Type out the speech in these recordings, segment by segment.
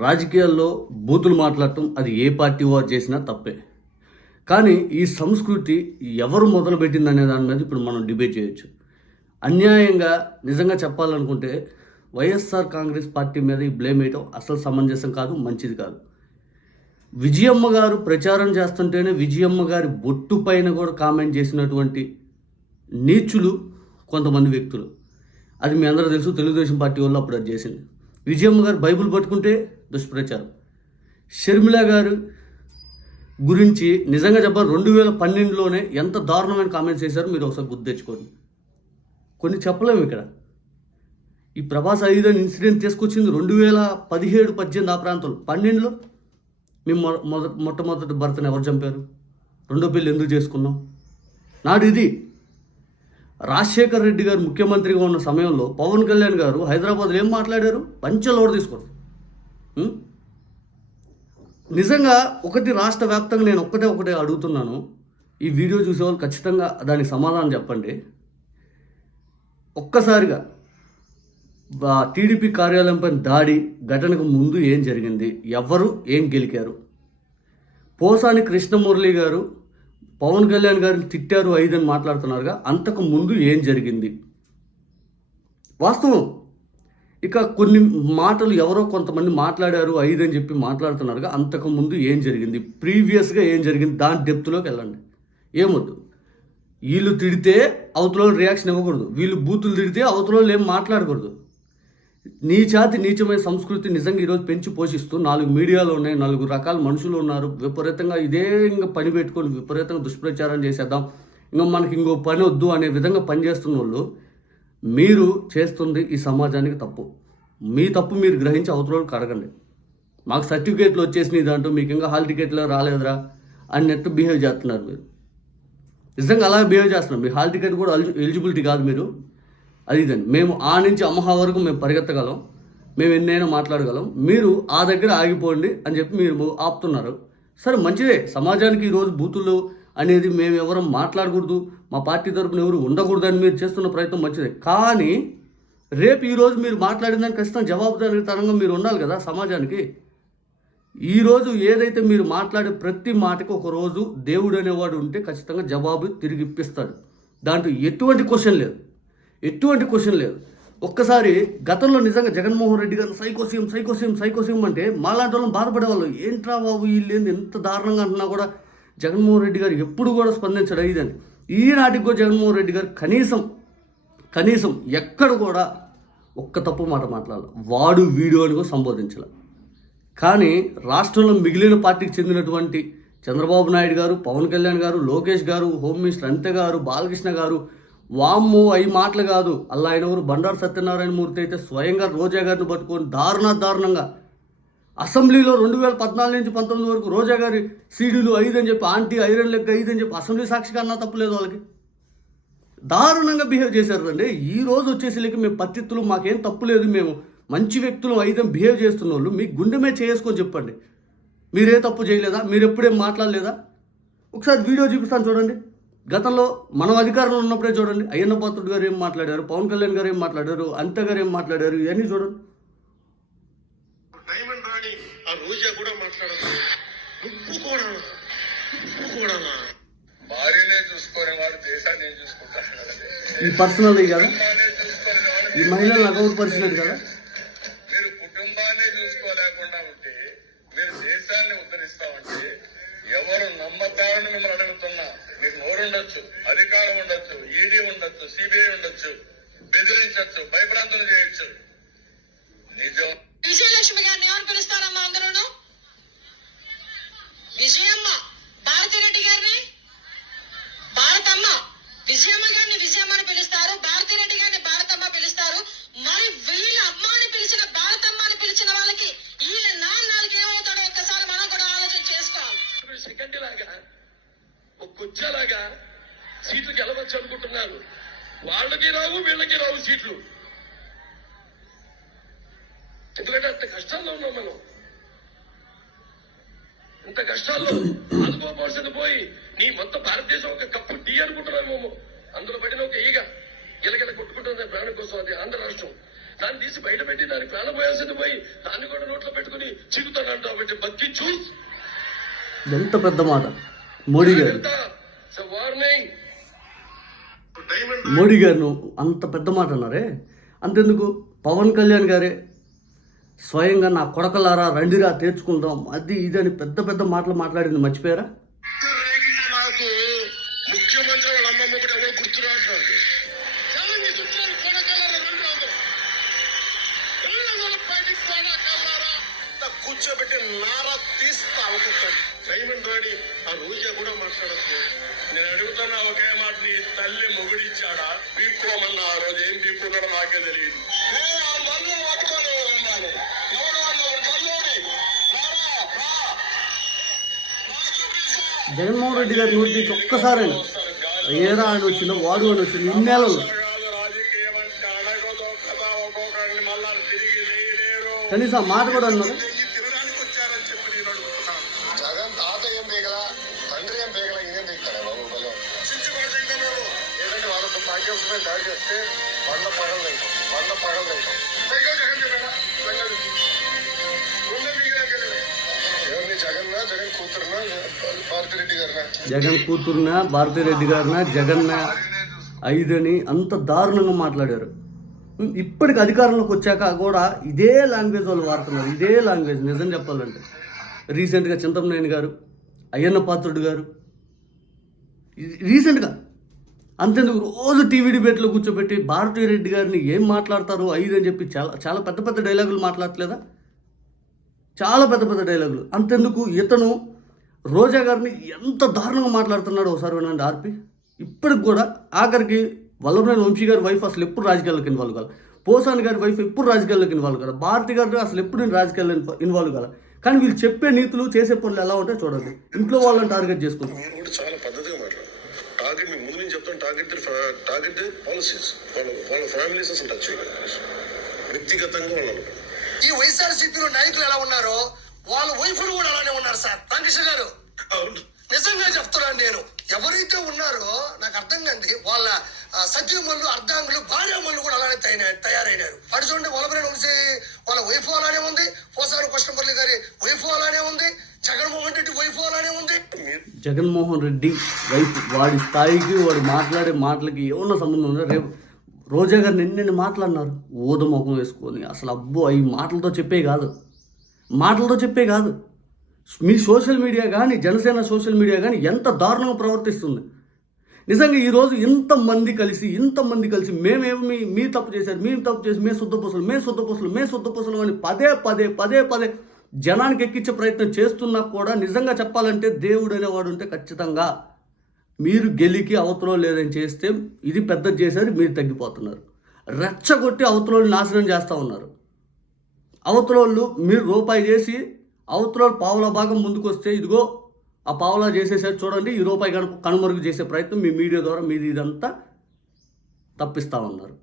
రాజకీయాల్లో బూతులు మాట్లాడటం అది ఏ పార్టీ వారు చేసినా తప్పే. కానీ ఈ సంస్కృతి ఎవరు మొదలుపెట్టింది అనే దాని మీద ఇప్పుడు మనం డిబేట్ చేయొచ్చు. అన్యాయంగా నిజంగా చెప్పాలనుకుంటే వైఎస్ఆర్ కాంగ్రెస్ పార్టీ మీద ఈ బ్లేమ్ వేయటం అసలు సమంజసం కాదు మంచిది కాదు. విజయమ్మ గారు ప్రచారం చేస్తుంటేనే విజయమ్మ గారి బొట్టు పైన కూడా కామెంట్ చేసినటువంటి నీచులు కొంతమంది వ్యక్తులు. అది మీ అందరూ తెలుసు తెలుగుదేశం పార్టీ వాళ్ళు అప్పుడు అది చేసింది. విజయమ్మ గారు బైబిల్ పట్టుకుంటే దుష్ప్రచారం. షర్మిల గారు గురించి నిజంగా చెప్పాలి రెండు వేల పన్నెండులోనే ఎంత దారుణమైన కామెంట్స్ చేశారో మీరు ఒకసారి గుర్తు తెచ్చుకోండి. కొన్ని చెప్పలేము ఇక్కడ. ఈ ప్రభాస్ ఐదు అని ఇన్సిడెంట్ తీసుకొచ్చింది రెండు వేల పదిహేడు పద్దెనిమిది ఆ ప్రాంతంలో. పన్నెండులో మేము మొదట మొట్టమొదటి భర్తను ఎవరు చంపారు? రెండో పెళ్ళి ఎందుకు చేసుకున్నాం? నాడు ఇది రాజశేఖర్ రెడ్డి గారు ముఖ్యమంత్రిగా ఉన్న సమయంలో పవన్ కళ్యాణ్ గారు హైదరాబాద్లో ఏం మాట్లాడారు? పంచలోడ తీసుకోరు నిజంగా ఒకటి రాష్ట్ర వ్యాప్తంగా నేను ఒక్కటే ఒకటే అడుగుతున్నాను. ఈ వీడియో చూసేవాళ్ళు ఖచ్చితంగా దానికి సమాధానం చెప్పండి. ఒక్కసారిగా టీడీపీ కార్యాలయంపై దాడి ఘటనకు ముందు ఏం జరిగింది? ఎవరు ఏం గెలికారు? పోసాని కృష్ణమురళి గారు పవన్ కళ్యాణ్ గారిని తిట్టారు ఐదని మాట్లాడుతున్నారుగా అంతకు ముందు ఏం జరిగింది? వాస్తవం. ఇక కొన్ని మాటలు ఎవరో కొంతమంది మాట్లాడారు ఐదు అని చెప్పి మాట్లాడుతున్నారుగా అంతకు ముందు ఏం జరిగింది? ప్రీవియస్గా ఏం జరిగింది? దాని డెప్త్లోకి వెళ్ళండి. ఏమొద్దు. వీళ్ళు తిడితే అవతల రియాక్షన్ ఇవ్వకూడదు. వీళ్ళు బూతులు తిడితే అవతల ఏం మాట్లాడకూడదు. నీచాతి నీచమైన సంస్కృతి నిజంగా ఈరోజు పెంచి పోషిస్తూ నాలుగు మీడియాలు ఉన్నాయి నాలుగు రకాల మనుషులు ఉన్నారు. విపరీతంగా ఇదే ఇంకా పని పెట్టుకొని విపరీతంగా దుష్ప్రచారం చేసేద్దాం. ఇంకా మనకి ఇంకో పని వద్దు అనే విధంగా పనిచేస్తున్న వాళ్ళు మీరు చేస్తుంది ఈ సమాజానికి తప్పు. మీ తప్పు మీరు గ్రహించి అవతల అడగండి. మాకు సర్టిఫికేట్లు వచ్చేసినాయి దాంట్లో మీకు ఇంకా హాల్ టికెట్లో రాలేదురా అన్నట్టు బిహేవ్ చేస్తున్నారు మీరు. నిజంగా అలా బిహేవ్ చేస్తున్నారు. మీ హాల్ టికెట్ కూడా ఎలిజిబిలిటీ కాదు మీరు. అది ఇదని మేము ఆ నుంచి అమహా వరకు మేము పరిగెత్తగలం. మేము ఎన్నైనా మాట్లాడగలం. మీరు ఆ దగ్గర ఆగిపోండి అని చెప్పి మీరు ఆపుతున్నారు. సరే మంచిదే. సమాజానికి ఈరోజు బూతులు అనేది మేము ఎవరు మాట్లాడకూడదు. మా పార్టీ తరపున ఎవరు ఉండకూడదు అని మీరు చేస్తున్న ప్రయత్నం మంచిదే. కానీ రేపు ఈరోజు మీరు మాట్లాడిన ఖచ్చితంగా జవాబుదారీతనంగా మీరు ఉండాలి కదా సమాజానికి. ఈరోజు ఏదైతే మీరు మాట్లాడే ప్రతి మాటకి ఒక రోజు దేవుడు అనేవాడు ఉంటే ఖచ్చితంగా జవాబు తిరిగి ఇప్పిస్తాడు దాంట్లో ఎటువంటి క్వశ్చన్ లేదు. ఎటువంటి క్వశ్చన్ లేదు. ఒక్కసారి గతంలో నిజంగా జగన్మోహన్ రెడ్డి గారు సైకోసీఎం సైకోసియం సైకోసియం అంటే మాలాంటి వాళ్ళని బాధపడేవాళ్ళు. ఏంట్రా బాబు వీళ్ళేంది ఎంత దారుణంగా అంటున్నా కూడా జగన్మోహన్ రెడ్డి గారు ఎప్పుడు కూడా స్పందించడం ఇదని. ఈనాటికి కూడా జగన్మోహన్ రెడ్డి గారు కనీసం కనీసం ఎక్కడ కూడా ఒక్క తప్పు మాట మాట్లాడాలి. వాడు వీడియో అని కూడా సంబోధించాలి. కానీ రాష్ట్రంలో మిగిలిన పార్టీకి చెందినటువంటి చంద్రబాబు నాయుడు గారు పవన్ కళ్యాణ్ గారు లోకేష్ గారు హోమ్ మినిస్టర్ అంతే గారు బాలకృష్ణ గారు వామ్ము అవి మాటలు కాదు. అలా ఆయన ఊరు బండారు సత్యనారాయణ మూర్తి అయితే స్వయంగా రోజా గారిని పట్టుకొని దారుణ దారుణంగా అసెంబ్లీలో రెండు వేల పద్నాలుగు నుంచి పంతొమ్మిది వరకు రోజా గారి సీడీలు ఐదు అని చెప్పి ఆంటీ ఐరన్ లెక్క ఐదు అని చెప్పి అసెంబ్లీ సాక్షిగా అన్నా తప్పులేదు వాళ్ళకి. దారుణంగా బిహేవ్ చేశారు అండి ఈ రోజు వచ్చేసి లేక మేము పత్తిత్తులు మాకేం తప్పు లేదు మేము. మంచి వ్యక్తులు ఐదం బిహేవ్ చేస్తున్న వాళ్ళు మీ గుండెమే చేసుకొని చెప్పండి. మీరే తప్పు చేయలేదా? మీరు ఎప్పుడేం మాట్లాడలేదా? ఒకసారి వీడియో చూపిస్తాను చూడండి. గతంలో మనం అధికారంలో ఉన్నప్పుడే చూడండి అయ్యన్న పాత్రుడు గారు ఏం మాట్లాడారు పవన్ కళ్యాణ్ గారు ఏం మాట్లాడారు అంత గారు ఏం మాట్లాడారు ఇవన్నీ చూడండి. ఈ పర్సనల్ కదా? ఈ మహిళలను అగౌరవపరిచినట్టు కదా మీరు కుటుంబాన్ని చూసుకోలేకుండా ఉంటే మీరు దేశాన్ని ఉద్ధరిస్తామంటే ఎవరు నమ్మతారని మిమ్మల్ని అడుగుతున్నా ఉండొచ్చు అధికారం ఉండొచ్చు ఈడీ ఉండొచ్చు సిబిఐ ఉండొచ్చు బెదిరించవచ్చు భయభ్రాంతులు చేయొచ్చు. నిజం. విజయలక్ష్మి గారిని ఏమని పిలుస్తారమ్మా అందరూ విజయమ్మ. భారతిరెడ్డి గారిని? భారతమ్మ. విజయమ్మ గారిని విజయమ్మ అని పిలుస్తారు. భారతిరెడ్డి గారిని భారతమ్మ పిలుస్తారు. మరి వీళ్ళ అమ్మ అని పిలిచిన భారతమ్మ అని పిలిచిన వాళ్ళకి సీట్లు గెలవచ్చు అనుకుంటున్నారు వాళ్ళకి రావు వీళ్ళకి రావు సీట్లు. ఎందుకంటే అంత కష్టాల్లో ఉన్నాం మనం. ఇంత కష్టాల్లో అనుకోపోవాల్సింది పోయి నీ మొత్తం భారతదేశం ఒక కప్పు టీ అనుకుంటున్నామేమో అందులో పడిన ఒక ఈగ గిలగిల కొట్టుకుంటుంది దాని ప్రాణం కోసం అది ఆంధ్ర రాష్ట్రం. దాన్ని తీసి బయట పెట్టి దాని ప్రాణం పోయాల్సింది పోయి దాన్ని కూడా నోట్లో పెట్టుకుని చిగుతానంట ఒకటి బక్కి చూస్. ఎంత పెద్ద మాట. మోడీ గారు. వార్నింగ్ మోడీ గారు అంత పెద్ద మాట అన్నారే? అంతెందుకు? పవన్ కళ్యాణ్ గారే స్వయంగా నా కొడకలారా రండిరా తీర్చుకుందాం అది ఇది అని పెద్ద పెద్ద మాటలు మాట్లాడింది మర్చిపోయారా? ముఖ్యమంత్రి వాళ్ళ అమ్మమ్మ ఎవరు గుర్తురాడు కూర్చోబెట్టి నారా తీస్తా ఒక్కొక్కటి డైమండ్ రాణి ఆ రోజా కూడా మాట్లాడచ్చు. నేను అడుగుతున్నా ఒకే మాట నీ తల్లి మొగుడిచ్చాడా? పీక్కోమన్నా ఆ రోజు ఏం పీక్కున్నాడో నాకే తెలియదు. నేను ఆ జగన్మోహన్ రెడ్డి గారి నోటి నుంచి ఒక్కసారైనా ఏరా అని వచ్చిందో వాడు అని వచ్చింది వేయలేరు. కనీసం మాట కూడా అన్నారు. వంద పగలు తింటాం వంద పగలు తింటాం జగన్ కూతురునా? భారతిరెడ్డి గారినా? జగన్ కూతురునా భారతిరెడ్డి గారినా జగన్న? ఐదని అంత దారుణంగా మాట్లాడారు. ఇప్పటికి అధికారంలోకి వచ్చాక కూడా ఇదే లాంగ్వేజ్ వాళ్ళు వాడుతున్నారు. ఇదే లాంగ్వేజ్ నిజం చెప్పాలంటే. రీసెంట్గా చింతమనేని గారు అయ్యన్న పాత్రుడు గారు. రీసెంట్గా అంతేందుకు? రోజు టీవీ డిబేట్లో కూర్చోబెట్టి భారతీ రెడ్డి గారిని ఏం మాట్లాడతారు ఐదు అని చెప్పి చాలా చాలా పెద్ద పెద్ద డైలాగులు మాట్లాడట్లేదా? చాలా పెద్ద పెద్ద డైలాగులు. అంతెందుకు? ఇతను రోజా గారిని ఎంత దారుణంగా మాట్లాడుతున్నాడో ఒకసారి వినండి ఆర్పి. ఇప్పటికి కూడా ఆఖరికి వల్లభనేని వంశీ గారి వైఫ్ అసలు ఎప్పుడు రాజకీయాల్లోకి ఇన్వాల్వ్ కాదు పోసాని గారి వైఫ్ ఎప్పుడు రాజకీయాల్లోకి ఇన్వాల్వ్ కాదు భారతి గారు అసలు ఎప్పుడు నేను రాజకీయాల్లో ఇన్వాల్వ్ కాదు కానీ వీళ్ళు చెప్పే నీతులు చేసే పనులు ఎలా ఉంటాయో చూడండి. ఇంట్లో వాళ్ళని టార్గెట్ చేసుకుంటారు మీరు కూడా చాలా పద్ధతిగా మాట్లాడారు టార్గెట్ మీకు ముందు నుంచి చెప్తాను టార్గెట్ టార్గెట్ పాలసీస్. వాళ్ళ వాళ్ళ ఫ్యామిలీస్ అసలు టచ్ వ్యక్తిగతంగా వాళ్ళు ఈ వైఎస్ఆర్సీపీలో నాయకులు ఎలా ఉన్నారో వాళ్ళ వైఫులు కూడా అలానే ఉన్నారు సార్. రామకృష్ణ గారు అవును. నిజంగా చెప్తున్నాను నేను. ఎవరైతే ఉన్నారో నాకు అర్థం కండి వాళ్ళ ఆ, సత్యమల్లు అర్ధాంగులు భార్యమ్మలు కూడా అలానే తయారై- తయారైనారు. అటు చూడండి వలబరేని వంశీ వాళ్ళ వైఫ్ అలానే ఉంది. పోసాని కృష్ణపల్లి గారి వైఫ్ అలానే ఉంది. జగన్మోహన్ రెడ్డి వైఫ్ అలానే ఉంది. జగన్మోహన్ రెడ్డి వైఫ్ వాడి స్థాయికి వాడు మాట్లాడే మాటలకి ఏమన్నా సంబంధం ఉందా? రేపు రోజా గారు నిన్న మాట్లాడినారు. ఊద ముఖం వేసుకొని అసలు అబ్బో అవి మాటలతో చెప్పే కాదు. మాటలతో చెప్పే కాదు. మీ సోషల్ మీడియా కానీ జనసేన సోషల్ మీడియా కానీ ఎంత దారుణంగా ప్రవర్తిస్తుంది. నిజంగా ఈరోజు ఇంతమంది కలిసి ఇంతమంది కలిసి మేమేమి మీ తప్పు చేశారు మేము తప్పు చేసి మేము శుద్ధపూసలు మేము శుద్ధపూసలు మేము శుద్ధపూసలు అని పదే పదే పదే పదే జనానికి ఎక్కించే ప్రయత్నం చేస్తున్నా కూడా నిజంగా చెప్పాలంటే దేవుడు అనేవాడు ఉంటే ఖచ్చితంగా మీరు గెలికి అవతలో లేదని చేస్తే ఇది పెద్ద చేశారు మీరు తగ్గిపోతున్నారు. రెచ్చగొట్టి అవతలోళ్ళు నాశనం చేస్తూ ఉన్నారు. అవతలోళ్ళు మీరు రూపాయి చేసి అవతలోళ్ళు పావుల భాగం ముందుకొస్తే ఇదిగో ఆ పావులా చేసేసారు చూడండి ఈ రూపాయి కను కనుమరుగు చేసే ప్రయత్నం మీ మీడియా ద్వారా మీది ఇదంతా తప్పిస్తూ ఉన్నారు.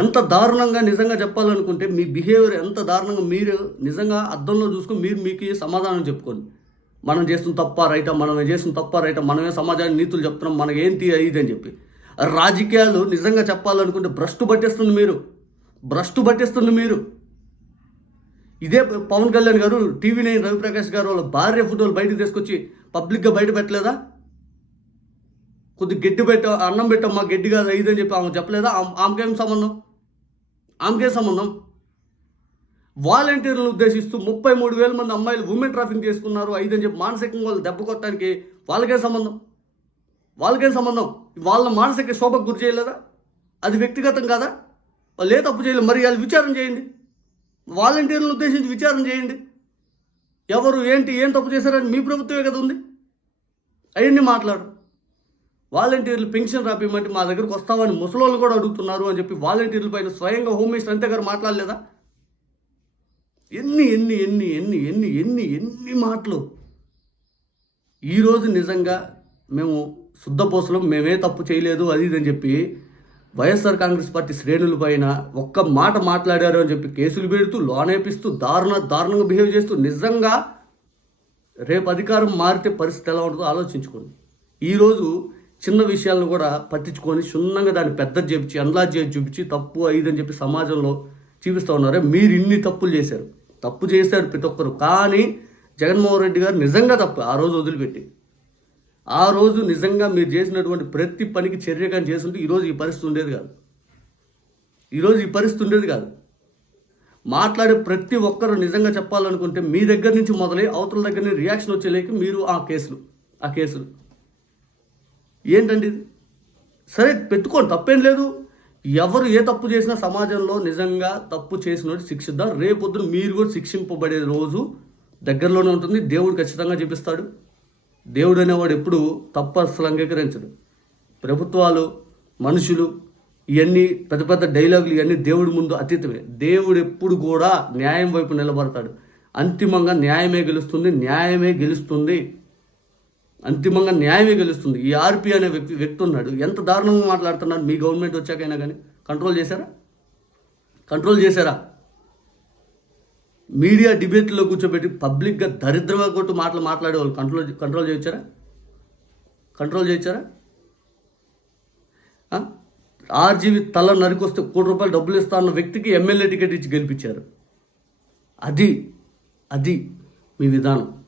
ఎంత దారుణంగా నిజంగా చెప్పాలనుకుంటే మీ బిహేవియర్ ఎంత దారుణంగా మీరు నిజంగా అద్దంలో చూసుకొని మీరు మీకు సమాధానం చెప్పుకోండి. మనం చేస్తున్న తప్ప రైటా? మనం చేస్తున్న తప్ప రైటా? మనమే సమాజానికి నీతులు చెప్తున్నాం మనకి ఏంటి ఇది అని చెప్పి. రాజకీయాలు నిజంగా చెప్పాలనుకుంటే భ్రష్టు పట్టేస్తుంది మీరు. భ్రష్టు పట్టేస్తుంది మీరు. ఇదే పవన్ కళ్యాణ్ గారు టీవీ నైన్ రవిప్రకాష్ గారు వాళ్ళ భార్య ఫోటోలు బయటకు తీసుకొచ్చి పబ్లిక్గా బయట పెట్టలేదా? కొద్ది గడ్డి పెట్ట అన్నం పెట్టమ్మా గడ్డి కాదు ఇది అని చెప్పి ఆమె చెప్పలేదా? ఆమెకేం సంబంధం? ఆమెకే సంబంధం? వాలంటీర్లను ఉద్దేశిస్తూ ముప్పై మూడు వేల మంది అమ్మాయిలు ఉమెన్ ట్రాఫింగ్ చేసుకున్నారు. ఐదని చెప్పి మానసికంగా వాళ్ళు దెబ్బ కొట్టడానికి వాళ్ళకే సంబంధం? వాళ్ళకే సంబంధం? వాళ్ళ మానసిక శోభకు గురి చేయలేదా? అది వ్యక్తిగతం కాదా? వాళ్ళు ఏ తప్పు చేయలేదు. మరి వాళ్ళు విచారణ చేయండి. వాలంటీర్లను ఉద్దేశించి విచారణ చేయండి. ఎవరు ఏంటి ఏం తప్పు చేశారని మీ ప్రభుత్వమే కదా ఉంది? అవన్నీ మాట్లాడు. వాలంటీర్లు పెన్షన్ రాపిమంటే మా దగ్గరకు వస్తామని ముసలోళ్ళు కూడా అడుగుతున్నారు అని చెప్పి వాలంటీర్ల పైన స్వయంగా హోమ్ మినిస్టర్ అంతే గారు మాట్లాడలేదా? ఎన్ని ఎన్ని ఎన్ని ఎన్ని ఎన్ని ఎన్ని ఎన్ని మాటలు? ఈరోజు నిజంగా మేము శుద్ధపోసలం మేమే తప్పు చేయలేదు అది ఇదని అని చెప్పి వైఎస్ఆర్ కాంగ్రెస్ పార్టీ శ్రేణుల పైన ఒక్క మాట మాట్లాడారు అని చెప్పి కేసులు పెడుతూ లోనేపిస్తూ దారుణ దారుణంగా బిహేవ్ చేస్తూ నిజంగా రేపు అధికారం మారితే పరిస్థితి ఎలా ఉంటుందో ఆలోచించుకోండి. ఈరోజు చిన్న విషయాలను కూడా పట్టించుకొని క్షుణ్ణంగా దాన్ని పెద్ద చేపించి అనలా చేసి చూపించి తప్పు ఐదు అని చెప్పి సమాజంలో చూపిస్తూ ఉన్నారే. మీరు ఇన్ని తప్పులు చేశారు. తప్పు చేశారు ప్రతి ఒక్కరు. కానీ జగన్మోహన్ రెడ్డి గారు నిజంగా తప్పు ఆ రోజు వదిలిపెట్టి. ఆ రోజు నిజంగా మీరు చేసినటువంటి ప్రతి పనికి చర్య కానీ చేస్తుంటే ఈరోజు ఈ పరిస్థితి ఉండేది కాదు. ఈరోజు ఈ పరిస్థితి ఉండేది కాదు. మాట్లాడే ప్రతి ఒక్కరు నిజంగా చెప్పాలనుకుంటే మీ దగ్గర నుంచి మొదలై అవతల దగ్గర నుంచి రియాక్షన్ వచ్చేలేక మీరు ఆ కేసులు ఆ కేసులు. ఏంటండి ఇది? సరే పెట్టుకోండి తప్పేం లేదు. ఎవరు ఏ తప్పు చేసినా సమాజంలో నిజంగా తప్పు చేసిన శిక్షిద్దాం రేపొద్దున మీరు కూడా శిక్షింపబడే రోజు దగ్గరలోనే ఉంటుంది. దేవుడు ఖచ్చితంగా చూపిస్తాడు. దేవుడు అనేవాడు ఎప్పుడు తప్పు అసలు అంగీకరించడు. ప్రభుత్వాలు మనుషులు ఇవన్నీ పెద్ద పెద్ద డైలాగులు ఇవన్నీ దేవుడి ముందు అతీతమే. దేవుడు ఎప్పుడు కూడా న్యాయం వైపు నిలబడతాడు. అంతిమంగా న్యాయమే గెలుస్తుంది న్యాయమే గెలుస్తుంది. అంతిమంగా న్యాయమే గెలుస్తుంది. ఈ ఆర్పి అనే వ్యక్తి వ్యక్తి ఉన్నాడు. ఎంత దారుణంగా మాట్లాడుతున్నాడు మీ గవర్నమెంట్ వచ్చాకైనా కానీ కంట్రోల్ చేశారా? కంట్రోల్ చేశారా? మీడియా డిబేట్లో కూర్చోబెట్టి పబ్లిక్గా దరిద్రంగా కొట్టు మాటలు మాట్లాడే వాళ్ళు కంట్రోల్ కంట్రోల్ చేయొచ్చారా కంట్రోల్ చేయొచ్చారా ఆర్జీవి తల నరికొస్తే కోటి రూపాయలు డబ్బులు ఇస్తా అన్న వ్యక్తికి ఎమ్మెల్యే టికెట్ ఇచ్చి గెలిపించారు. అది అది మీ విధానం.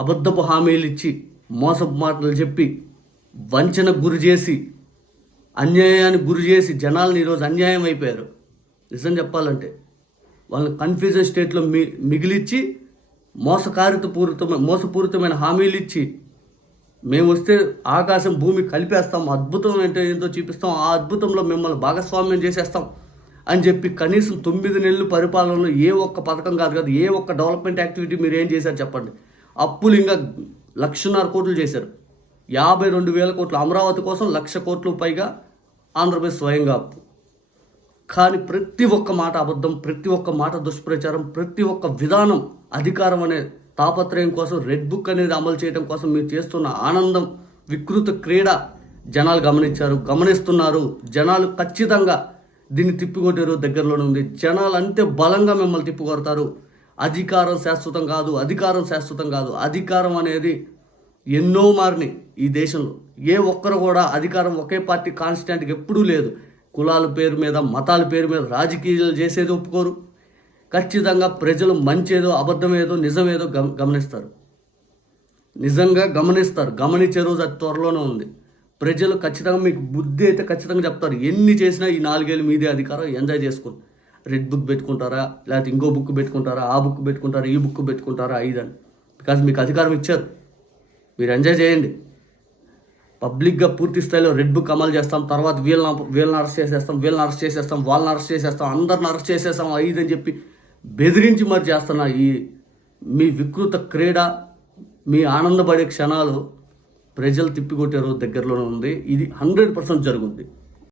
అబద్ధపు హామీలు ఇచ్చి మోసపు మాటలు చెప్పి వంచన గురి చేసి అన్యాయానికి గురి చేసి జనాలను ఈరోజు అన్యాయం అయిపోయారు. నిజం చెప్పాలంటే వాళ్ళని కన్ఫ్యూజన్ స్టేట్లో మి మిగిలిచ్చి మోసకారితపూరితమైన మోసపూరితమైన హామీలు ఇచ్చి మేము వస్తే ఆకాశం భూమి కలిపేస్తాం అద్భుతం ఏంటో ఏంటో చూపిస్తాం ఆ అద్భుతంలో మిమ్మల్ని భాగస్వామ్యం చేసేస్తాం అని చెప్పి కనీసం తొమ్మిది నెలలు పరిపాలనలో ఏ ఒక్క పథకం కాదు కాదు ఏ ఒక్క డెవలప్మెంట్ యాక్టివిటీ మీరు ఏం చేశారు చెప్పండి. అప్పులు ఇంకా లక్షన్నర కోట్లు చేశారు. యాభై రెండు వేల కోట్లు అమరావతి కోసం లక్ష కోట్లు పైగా ఆంధ్రప్రదేశ్ స్వయంగా అప్పు. కానీ ప్రతి ఒక్క మాట అబద్ధం ప్రతి ఒక్క మాట దుష్ప్రచారం ప్రతి ఒక్క విధానం అధికారం అనే తాపత్రయం కోసం రెడ్ బుక్ అనేది అమలు చేయడం కోసం మీరు చేస్తున్న ఆనందం వికృత క్రీడ జనాలు గమనించారు గమనిస్తున్నారు. జనాలు ఖచ్చితంగా దీన్ని తిప్పికొట్టారు దగ్గరలోనే ఉంది. జనాలు అంతే బలంగా మిమ్మల్ని తిప్పికొడతారు. అధికారం శాశ్వతం కాదు అధికారం శాశ్వతం కాదు. అధికారం అనేది ఎన్నో మారినాయి ఈ దేశంలో. ఏ ఒక్కరు కూడా అధికారం ఒకే పార్టీ కాన్స్టిట్యూంట్కి ఎప్పుడూ లేదు. కులాల పేరు మీద మతాల పేరు మీద రాజకీయాలు చేసేది ఒప్పుకోరు. ఖచ్చితంగా ప్రజలు మంచేదో అబద్ధమేదో నిజమేదో గమ గమనిస్తారు. నిజంగా గమనిస్తారు. గమనించే రోజు అది త్వరలోనే ఉంది. ప్రజలు ఖచ్చితంగా మీకు బుద్ధి అయితే ఖచ్చితంగా చెప్తారు. ఎన్ని చేసినా ఈ నాలుగేళ్ళు మీదే అధికారం ఎంజాయ్ చేసుకోండి రెడ్ బుక్ పెట్టుకుంటారా? లేకపోతే ఇంకో బుక్ పెట్టుకుంటారా? ఆ బుక్ పెట్టుకుంటారా? ఈ బుక్ పెట్టుకుంటారా? ఐదని. బికాజ్ మీకు అధికారం ఇచ్చారు. మీరు ఎంజాయ్ చేయండి. పబ్లిక్గా పూర్తి స్థాయిలో రెడ్ బుక్ అమలు చేస్తాం. తర్వాత వీళ్ళని వీళ్ళని అరెస్ట్ చేసేస్తాం. వీళ్ళని అరెస్ట్ చేసేస్తాం. వాళ్ళని అరెస్ట్ చేసేస్తాం. అందరిని అరెస్ట్ చేసేస్తాం. ఐదు అని చెప్పి బెదిరించి మరి చేస్తున్న ఈ మీ వికృత క్రీడ మీ ఆనందపడే క్షణాలు ప్రజలు తిప్పికొట్టే రోజు దగ్గరలోనే ఉంది. ఇది హండ్రెడ్ పర్సెంట్ జరుగుద్ది